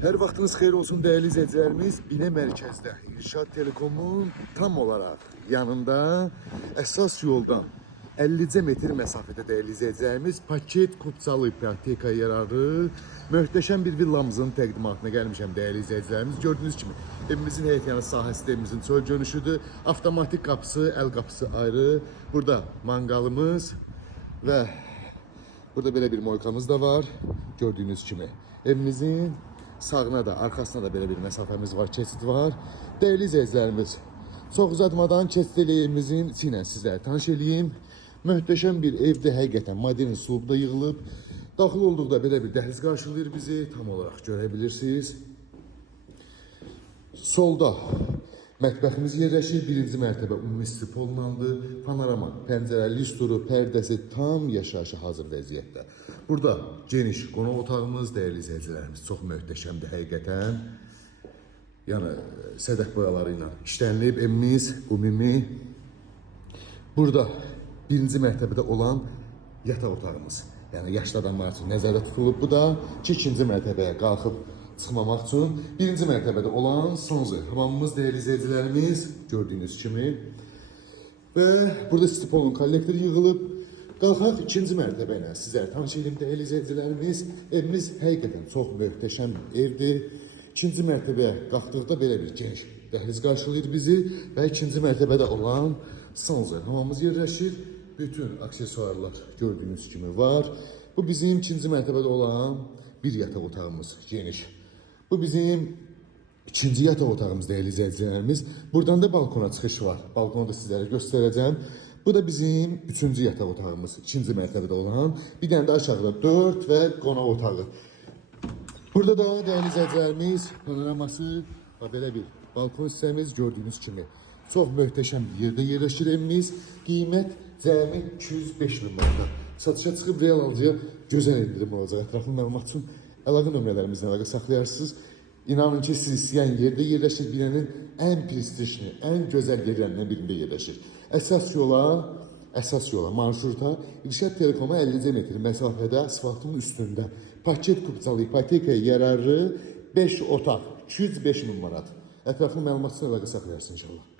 Her vaxtınız xeyir olsun değerli izleyicilerimiz. Bine mərkəzdə İrşad Telekomun tam olarak yanında əsas yoldan 50 metr məsafədə değerli izleyicilerimiz paket kupçalı ipoteka yararı möhtəşəm bir villamızın təqdimatına gəlmişəm değerli izleyicilerimiz. Gördüğünüz kimi evimizin həyət yanı sahəsi evimizin çöl dönüşüdür. Avtomatik qapısı, el qapısı ayrı. Burada mangalımız ve burada böyle bir moykamız da var. Gördüğünüz kimi evimizin sağına da, arkasına da böyle bir mesafemiz var, keçid var. Değerli izleyicilerimiz, çox uzatmadan keçidliyimizin içine sizlere tanış edeyim. Möhtəşəm bir evdə həqiqətən modern üslubda yığılıb. Daxil olduqda belə bir dəhliz qarşılayır bizi, tam olarak görebilirsiniz. Solda mətbəximiz yerləşir, birinci mərtəbə ümumi istif olunandır. Panorama, pəncərə, listuru, pərdəsi tam yaşayışa hazır vəziyyətdə. Burada geniş qonaq otağımız, değerli izleyicilerimiz, çox möhtəşəmdir həqiqətən. Yəni sədəf boyaları ilə işlənilib evimiz ümumi. Burada birinci mərtəbədə olan yataq otağımız, yəni yaşlı adamlar üçün nəzərdə tutulub. Bu da ikinci mərtəbəyə qalxıb çıxmamaq üçün birinci mərtəbədə olan sonzu hamamımız değerli izleyicilerimiz, gördüğünüz kimi. Və burada stipolun kollektor yığılıb. Qalxaq ikinci mərtəbə ilə sizlərə tanış edeyim değerli izleyicilerimiz. Evimiz həqiqətən çox möhtəşəm evdir. İkinci mərtəbəyə qalxdıqda belə bir geniş dəhliz qarşılayır bizi və ikinci mərtəbədə olan sanzor hamamımız yerləşir. Bütün aksesuarlar gördüğünüz kimi var. Bu bizim ikinci mərtəbədə olan bir yataq otağımız, geniş. Bu bizim ikinci yataq otağımız değerli izleyicilerimiz. Buradan da balkona çıxış var. Balkonu da sizlərə göstərəcəm. Bu da bizim üçüncü yataq otağımız, ikinci mərtəbədə olan. Bir dənə də aşağıda 4 və qonaq otağı. Burada da değerli izleyicilerimiz panoraması və belə bir balkon hissəmiz gördüğünüz kimi. Çox möhtəşəm bir yerdə yerləşir evimiz. Qiymət cəmi 205 min manata. Satışa çıxıb real alıcıya gözəl indirim olacaq. Ətraflı məlumat üçün əlaqə nömrələrimizlə əlaqə saxlayarsınız. İnanın ki siz istəyən yerdə yerləşir, binanın ən prestijli, ən gözəl yerlərindən birində yerləşir. Əsas yola, marşruta İrşad Telekoma 50 metr məsafədə asfaltın üstündə paket kupçalı ipotekaya yararı 5 otaq, 205 min manat. Ətraflı məlumat üçün əlaqə saxlayarsınız inşallah.